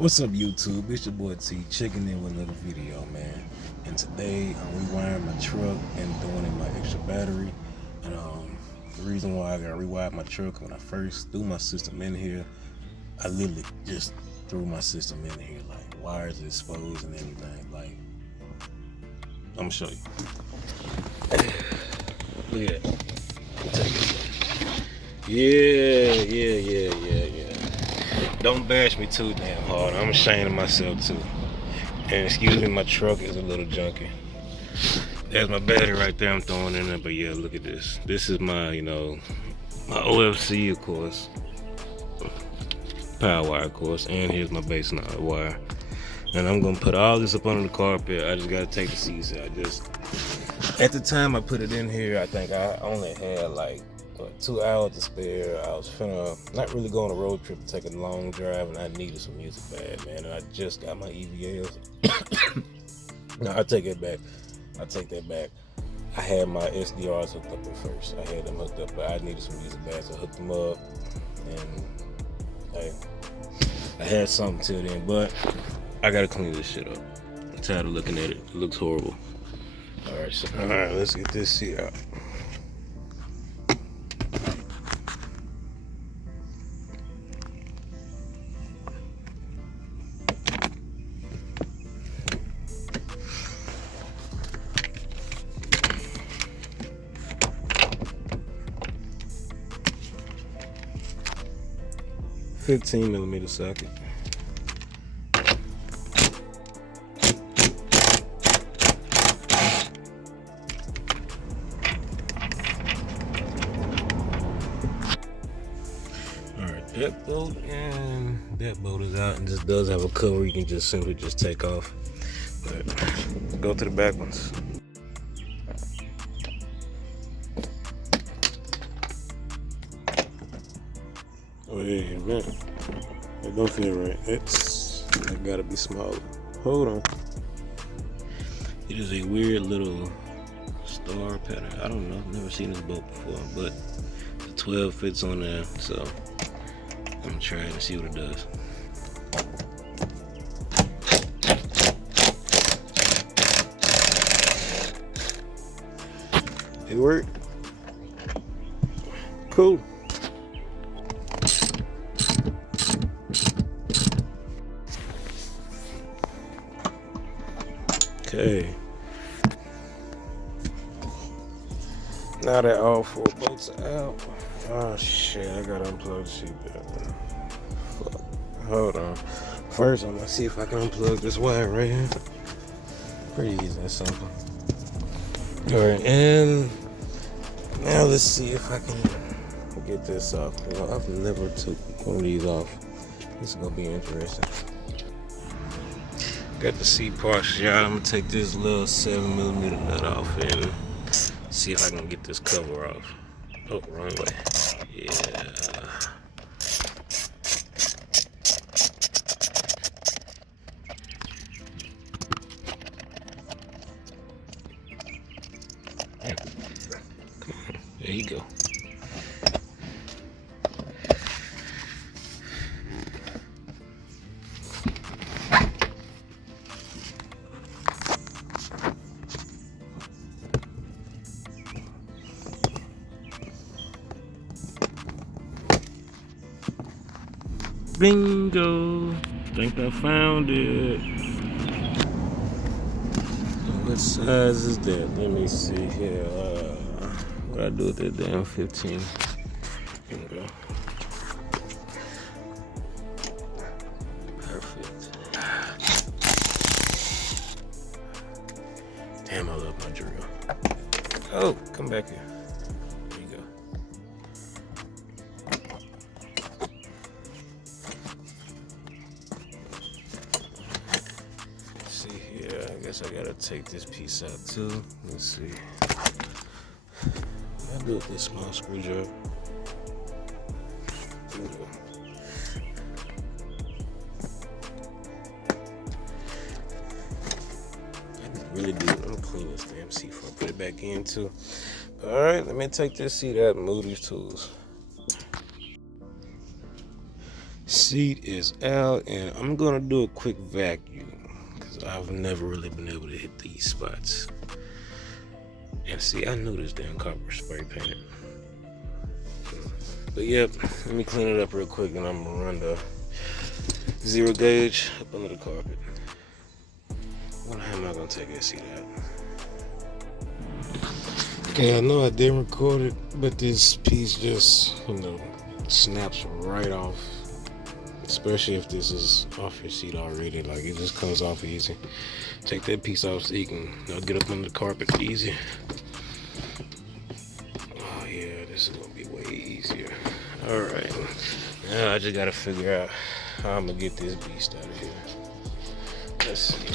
What's up, YouTube? It's your boy T, checking in with another video, man. And today I'm rewiring my truck and throwing in my extra battery. And the reason why I got rewired my truck, when I first threw my system in here, I literally just threw my system in here, like wires exposed and everything. Like, I'm gonna show you. Look at that. Take it. Yeah. Don't bash me too damn hard. I'm ashamed of myself too. And excuse me, my truck is a little junky. There's my battery right there I'm throwing in there. But yeah, look at this. This is my, my OFC, of course. Power wire, of course. And here's my base wire. And I'm gonna put all this up under the carpet. I just gotta take the seats out. At the time I put it in here, I think I only had like 2 hours to spare. I was finna not really go on a road trip to take a long drive, and I needed some music bad, man. And I just got my EVLs. No, I take that back. I had my SDRs hooked up at first. I had them hooked up, but I needed some music bad, so I hooked them up. And hey, I had something till then, but I gotta clean this shit up. I'm tired of looking at it. It looks horrible. All right, let's get this seat out. $15mm socket. That bolt and that bolt is out, and this does have a cover you can just simply take off. But go to the back ones. Wait a minute, it don't feel right. That gotta be smaller. Hold on. It is a weird little star pattern. I don't know, I've never seen this bolt before, but the 12 fits on there, so I'm trying to see what it does. It worked. Cool. Okay. Now that all 4 bolts are out. Oh shit, I gotta unplug the seatbelt. Fuck. Hold on. First, I'm gonna see if I can unplug this wire right here. Pretty easy and simple. Alright, and now let's see if I can get this off. Well, I've never took one of these off. This is gonna be interesting. Got the seat parts out. I'm gonna take this little 7mm nut off and see if I can get this cover off. Oh, wrong way. Yeah. Come on. There you go. Bingo! Think I found it. What size is that? Let me see here. What I do with that damn 15? Here we go. Perfect. Damn, I love my drill. Oh, come back here. There you go. I guess I gotta take this piece out too. Let's see. I do with this small screwdriver. I really do. I'm gonna clean this damn seat before I put it back in too. All right, let me take this seat out and move these tools. Seat is out, and I'm gonna do a quick vacuum because I've never really been able to hit these spots. And see, I knew this damn carpet was spray painted. But yep, let me clean it up real quick, and I'm gonna run the zero gauge up under the carpet. What am I gonna take that seat out? Okay, I know I didn't record it, but this piece just, snaps right off. Especially if this is off your seat already, like it just comes off easy. Take that piece off so you can get up under the carpet easy. Oh yeah, this is gonna be way easier. Alright, now I just gotta figure out how I'm gonna get this beast out of here. Let's see.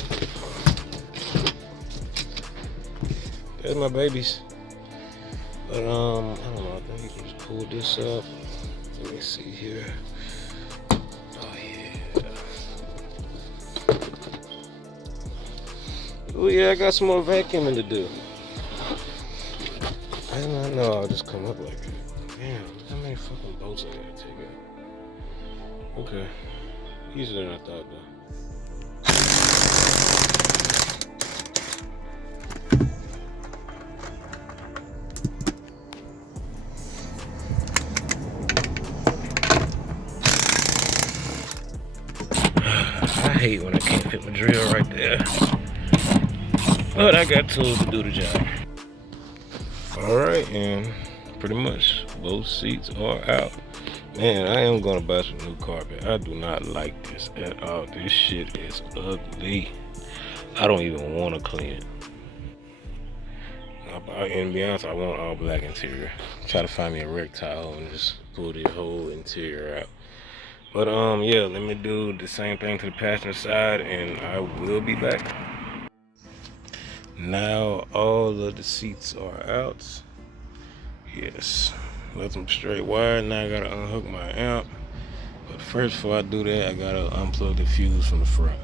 There's my babies. But I don't know, I think you can just pull this up. Let me see here. Oh yeah, I got some more vacuuming to do. I did not know I'll just come up like that. Damn, look how many fucking bolts I gotta take out. Okay, easier than I thought though. I hate when I can't fit my drill right there. But I got tools to do the job. Alright, and pretty much both seats are out. Man, I am gonna buy some new carpet. I do not like this at all. This shit is ugly. I don't even want to clean it. And to be honest, I want all black interior. Try to find me a rectile and just pull the whole interior out. But yeah, let me do the same thing to the passenger side and I will be back. Now all of the seats are out. Yes, let them straight wired. Now I gotta unhook my amp. But first, before I do that, I gotta unplug the fuse from the front.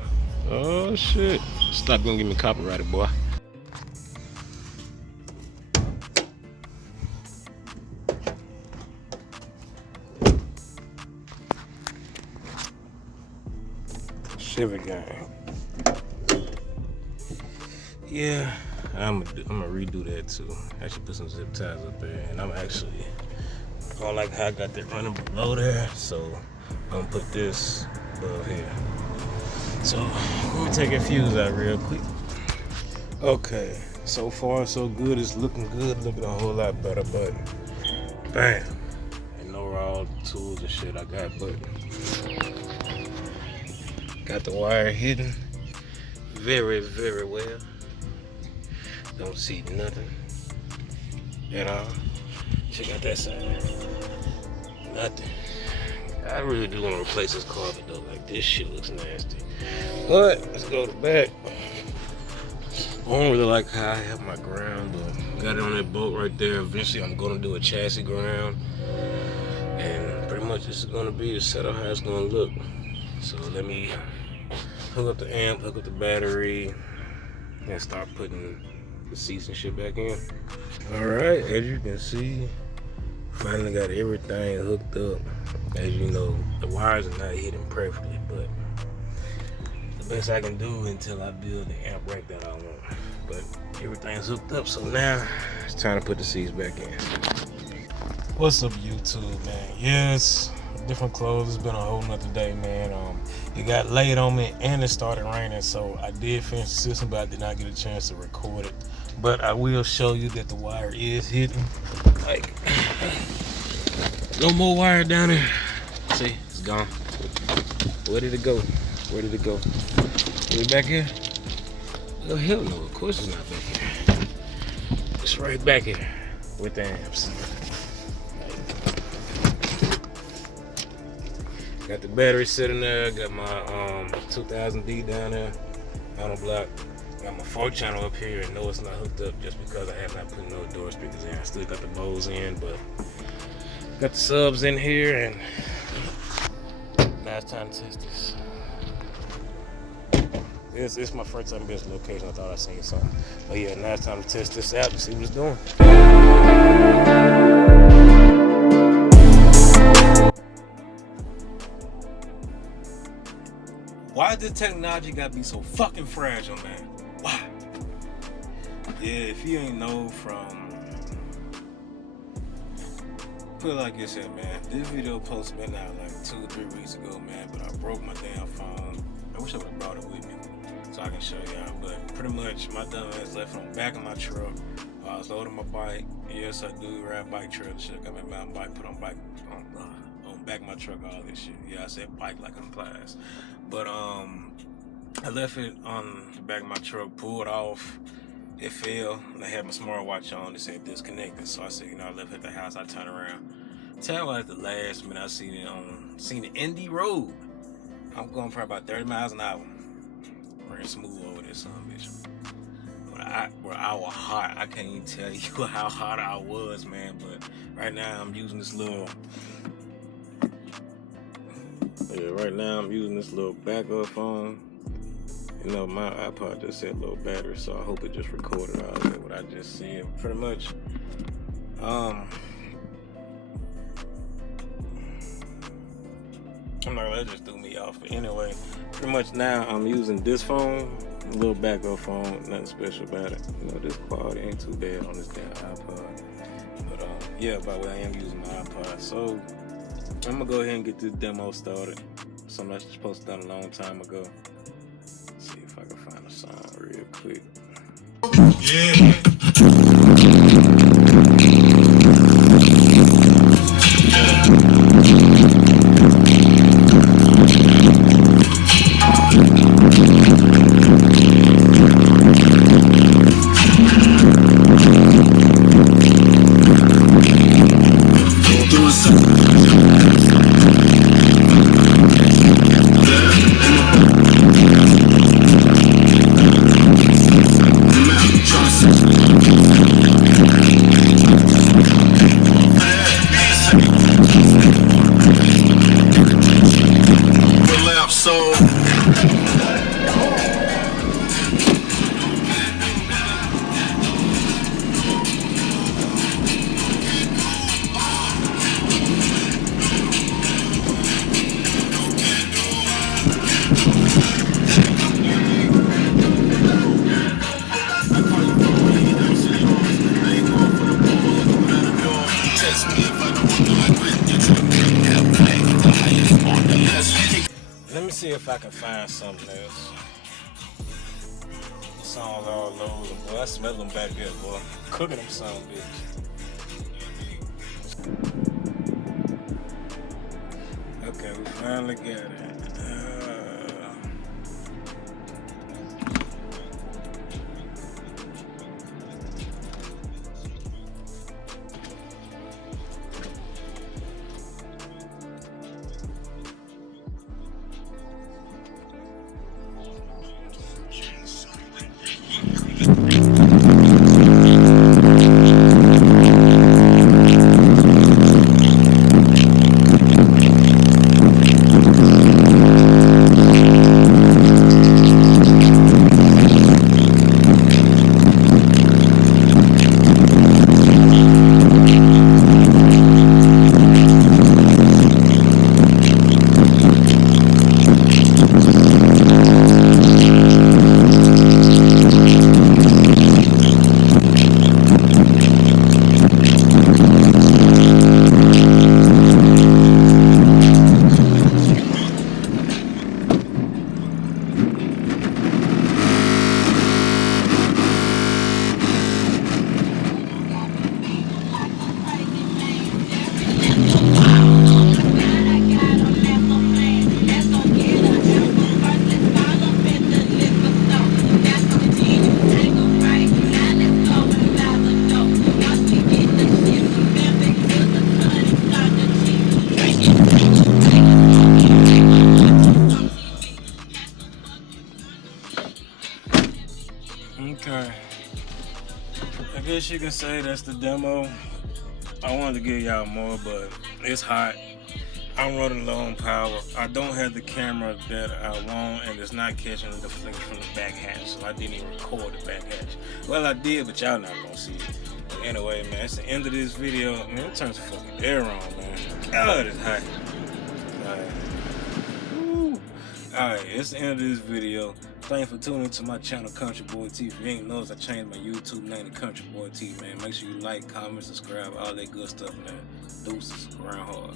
Oh shit! Stop gonna get me copyrighted, boy. Chevy gang. Yeah, I'm gonna redo that too. Actually put some zip ties up there, and I'm actually, I don't like how I got that running below there, so I'm gonna put this above here. So let me take a fuse out real quick. Okay, so far so good. It's looking good, looking a whole lot better, but bam, and no raw tools and shit I got, but got the wire hidden very, very well. Don't see nothing at all. Check out that side. Nothing. I really do want to replace this carpet though. Like this shit looks nasty. But let's go to the back. I don't really like how I have my ground, but got it on that bolt right there. Eventually I'm gonna do a chassis ground. And pretty much this is gonna be the setup how it's gonna look. So let me hook up the amp, hook up the battery, and start putting the seats and shit back in. Alright, as you can see, finally got everything hooked up. As you know, the wires are not hidden perfectly, but the best I can do until I build the amp rack that I want. But everything's hooked up, so now it's time to put the seats back in. What's up, YouTube, man? Yes, different clothes. It's been a whole nother day, man. It got laid on me and it started raining, so I did finish the system, but I did not get a chance to record it. But I will show you that the wire is hidden. Like, no more wire down there. See, it's gone. Where did it go? Where did it go? Is it back here? Oh, hell no, of course it's not back here. It's right back here with the amps. Got the battery sitting there, got my 2000D down there, panel block. Got my 4-channel up here, and no, it's not hooked up just because I have not put no door speakers in. I still got the Bose in, but got the subs in here, and now it's time to test this. It's my first time in this location. I thought I seen something, but yeah, now it's time to test this out and see what it's doing. Why does technology gotta be so fucking fragile, man? Why? Yeah, if you ain't know from... Put it like this here, man. This video post been out like 2 or 3 weeks ago, man, but I broke my damn phone. I wish I would've brought it with me so I can show y'all, but pretty much my dumb ass left on the back of my truck. I was loading my bike. Yes, I do ride bike trail. Shit, got my mountain bike, put on bike on back of my truck, all this shit. Yeah, I said bike like I'm class. But I left it on the back of my truck, pulled off. It fell, and I had my smartwatch on. It said disconnected, so I said, you know, I left it at the house. I turned around. Tell me at the last minute, I seen the Indy Road. I'm going probably about 30 miles an hour. Ran smooth over this son of a bitch. But I was hot. I can't even tell you how hot I was, man. But right now I'm using this little. Yeah, right now I'm using this little backup phone. You know, my iPod just had low battery, so I hope it just recorded all of it, what I just said. Pretty much, I'm not gonna let it just threw me off. But anyway, pretty much now I'm using this phone, a little backup phone, nothing special about it. You know, this quality ain't too bad on this damn iPod. But yeah, by the way, I am using my iPod. So I'm gonna go ahead and get this demo started. Something I was supposed to done a long time ago. See if I can find a song real quick. Yeah. Let me see if I can find something else. The songs all over. Boy, I smell them back there, boy. Cooking them son of a bitch. Okay, we finally got it. Okay, I guess you can say that's the demo. I wanted to give y'all more, but it's hot. I'm running low on power. I don't have the camera that I want, and it's not catching the flicks from the back hatch, so I didn't even record the back hatch. Well, I did, but y'all not gonna see it. But anyway, man, it's the end of this video. Man, it turns the fucking air on, man. God, it's hot. Alright, it's the end of this video. Thanks for tuning into my channel, Country Boy T. If you ain't noticed, I changed my YouTube name to Country Boy T, man. Make sure you like, comment, subscribe, all that good stuff, man. Deuces, round hard.